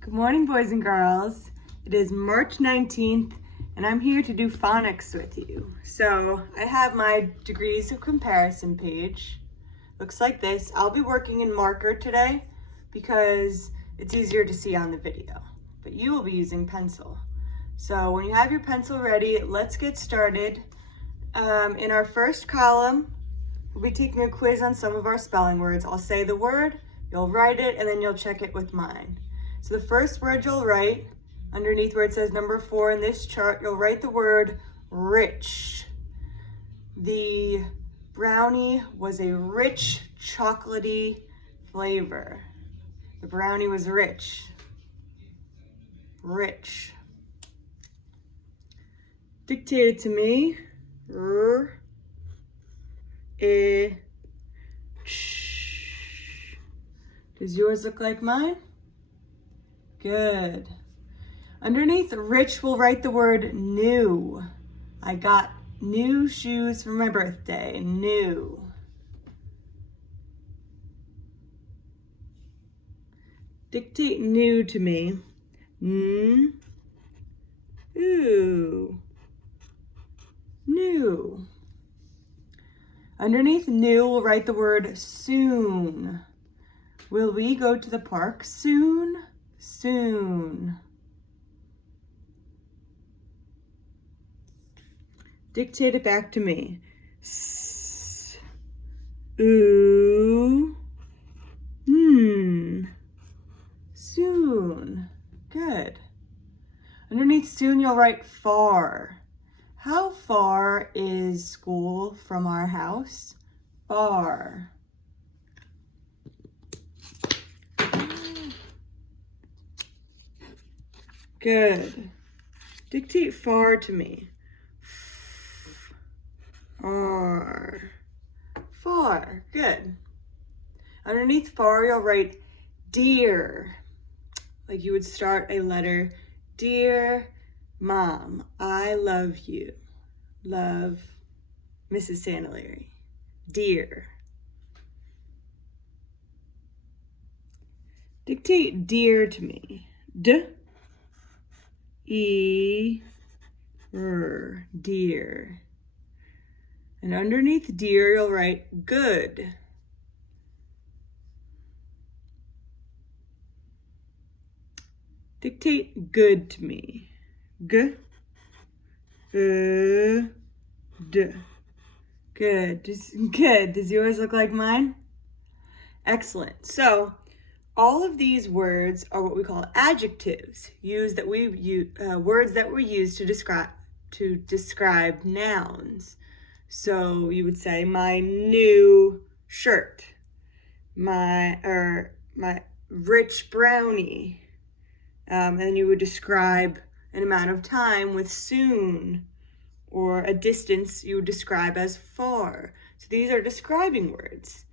Good morning, boys and girls. It is March 19th, and I'm here to do phonics with you. So I have my degrees of comparison page. Looks like this. I'll be working in marker today because it's easier to see on the video, but you will be using pencil. So when you have your pencil ready, let's get started. In our first column, we'll be taking a quiz on some of our spelling words. I'll say the word, you'll write it, and then you'll check it with mine. So the first word you'll write, underneath where it says number 4 in this chart, you'll write the word rich. The brownie was a rich, chocolatey flavor. The brownie was rich. Rich. Dictate it to me. Does yours look like mine? Good. Underneath rich, we'll write the word new. I got new shoes for my birthday. New. Dictate new to me. Ooh. New. Underneath new, we'll write the word soon. Will we go to the park soon? Soon. Dictate it back to me. Soon. Good. Underneath soon, you'll write far. How far is school from our house? Far. Good. Dictate far to me. Far. Far. Good. Underneath far, you'll write dear. Like you would start a letter. Dear Mom, I love you. Love, Mrs. Sandaleary. Dear. Dictate dear to me. Dear. And underneath dear, you'll write good. Dictate good to me. Good. Good. Good. Does yours look like mine? Excellent. So all of these words are what we call adjectives, words that we use to describe nouns. So you would say my new shirt, my rich brownie, and then you would describe an amount of time with soon, or a distance you would describe as far. So these are describing words.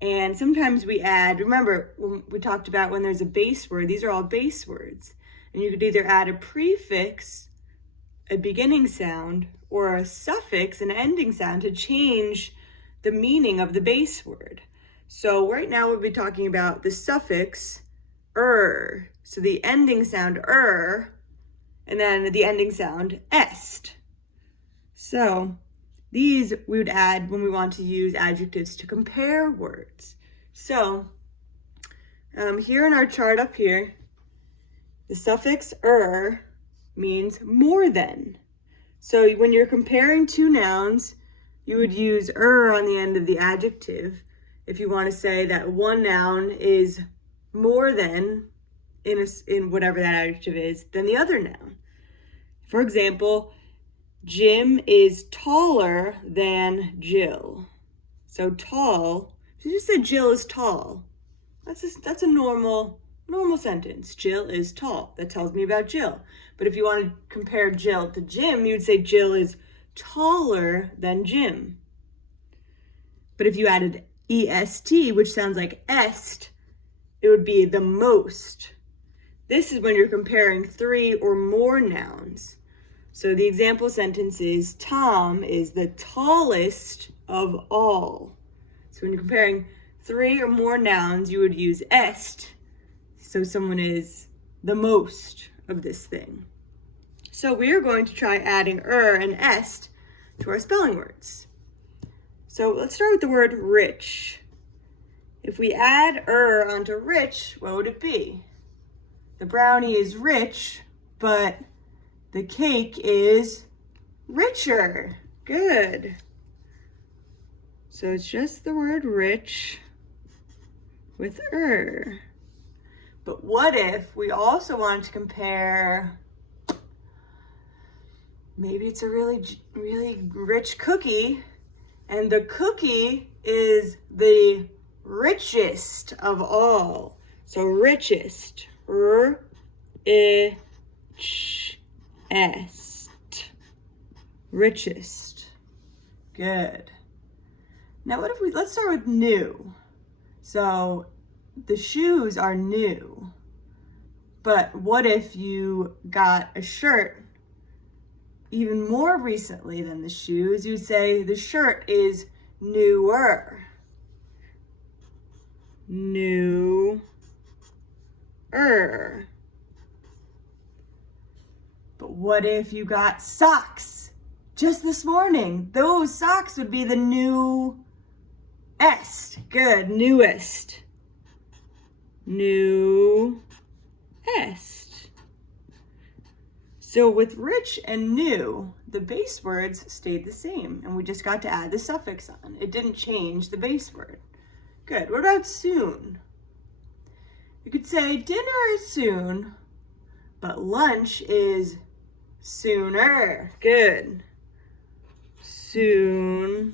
And sometimes we add, remember when we talked about when there's a base word, these are all base words. And you could either add a prefix, a beginning sound, or a suffix, an ending sound to change the meaning of the base word. So right now we'll be talking about the suffix er. So the ending sound er, and then the ending sound est. So these we would add when we want to use adjectives to compare words. So here in our chart up here, the suffix er means more than. So when you're comparing two nouns, you would use on the end of the adjective if you want to say that one noun is more than, in whatever that adjective is, than the other noun. For example, Jim is taller than Jill. So tall, if you just said Jill is tall, that's a normal sentence. Jill is tall. That tells me about Jill. But if you want to compare Jill to Jim, you'd say Jill is taller than Jim. But if you added est, which sounds like est, it would be the most. This is when you're comparing 3 or more nouns. So the example sentence is, Tom is the tallest of all. So when you're comparing 3 or more nouns, you would use est. So someone is the most of this thing. So we are going to try adding and est to our spelling words. So let's start with the word rich. If we add onto rich, what would it be? The brownie is rich, but the cake is richer. Good. So it's just the word rich with But what if we also wanted to compare, maybe it's a really, really rich cookie, and the cookie is the richest of all. So richest, richest. Good. Now what if let's start with new. So the shoes are new, but what if you got a shirt even more recently than the shoes? You'd say the shirt is newer. Newer. But what if you got socks just this morning? Those socks would be the newest. Good, newest. Newest. So with rich and new, the base words stayed the same, and we just got to add the suffix on. It didn't change the base word. Good. What about soon? You could say dinner is soon, but lunch is sooner. Good. Sooner.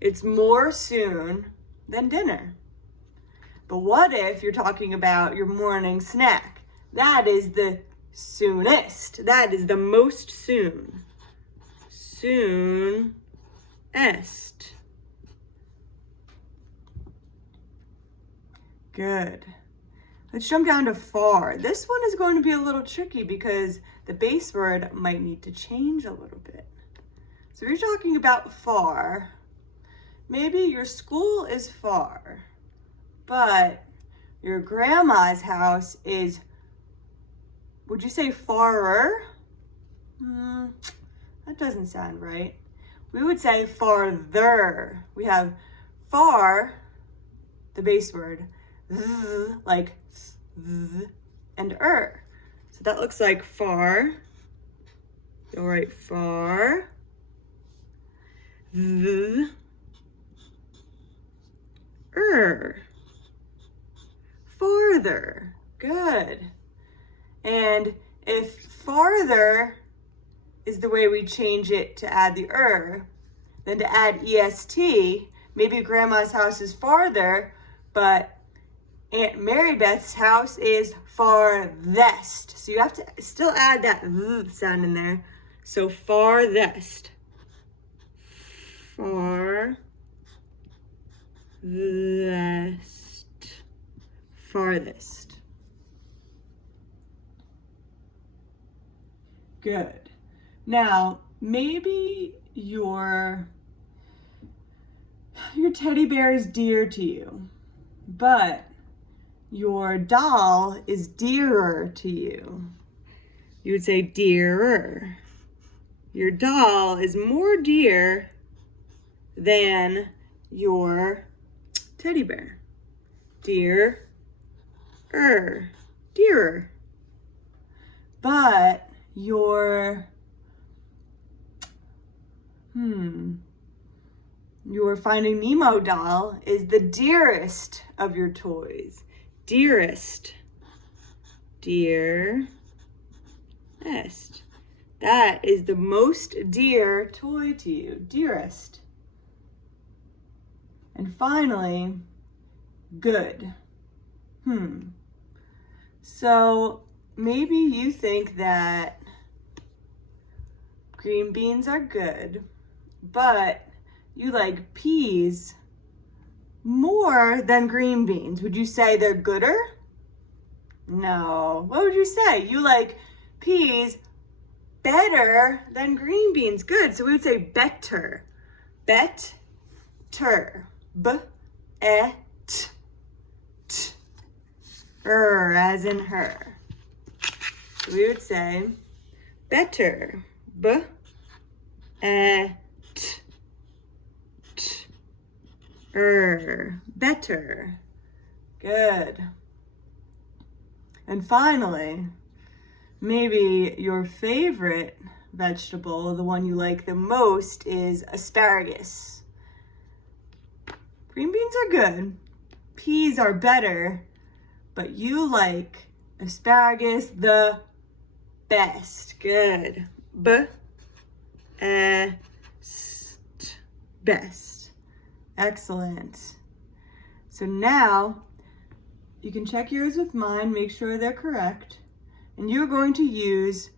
It's more soon than dinner. But what if you're talking about your morning snack? That is the soonest. That is the most soon. Soonest. Good. Let's jump down to far. This one is going to be a little tricky because the base word might need to change a little bit. So if you're talking about far, maybe your school is far, but your grandma's house is, would you say farer? That doesn't sound right. We would say farther. We have far, the base word, like and So that looks like far. You'll write far. Farther. Good. And if farther is the way we change it to add the then to add est, maybe grandma's house is farther, but Aunt Mary Beth's house is farthest. So you have to still add that sound in there. So farthest. Farthest. Good. Now, maybe your teddy bear is dear to you, but your doll is dearer to you. You would say dearer. Your doll is more dear than your teddy bear. Dearer. Dearer. But your Finding Nemo doll is the dearest of your toys. Dearest. Dearest. That is the most dear toy to you. Dearest. And finally, good. So maybe you think that green beans are good, but you like peas more than green beans. Would you say they're gooder? No. What would you say? You like peas better than green beans. Good. So we would say better. Better. B-e-t. as in her. So we would say better. B, e, t, t, better. Good. And finally, maybe your favorite vegetable, the one you like the most, is asparagus. Green beans are good. Peas are better, but you like asparagus the best. Good. Best. Excellent. So now you can check yours with mine, make sure they're correct. And you're going to use